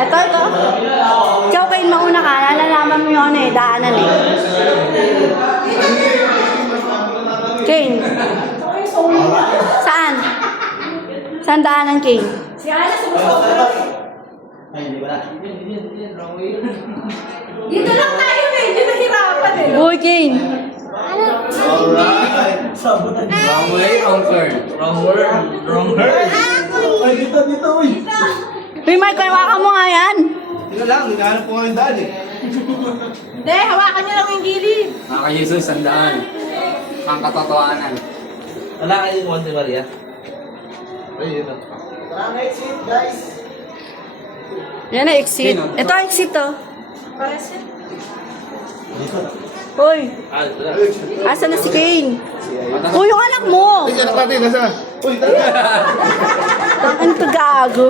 Ito. Ikaw kayo mauna ka. Nalalaman mo yung ano eh, daanan eh. Kane. Saan? Saan daanan, Kane? Dito lang tayo eh. Hindi mahirapan eh. Uy, Kane. Alright. Wrong way, wrong turn. Wrong word, wrong turn. Ay, dito, uy. Uy, Mike, hawakan mo nga yan. Ito lang, hinahanap ko ngayon daan eh. Hindi, hawakan niyo lang yung gilid. Mga ka-Jesus, sandaan. Ang katotohanan. Wala kayo yung Monte Maria? Ay, yun na. Yan na, exit. Ito, exit to. Pares yan. Uy, Ah, ito na. asa na si Kane? Uy, yung anak mo. Ay, anak natin, nasa? Uy, tara. Ang to gago.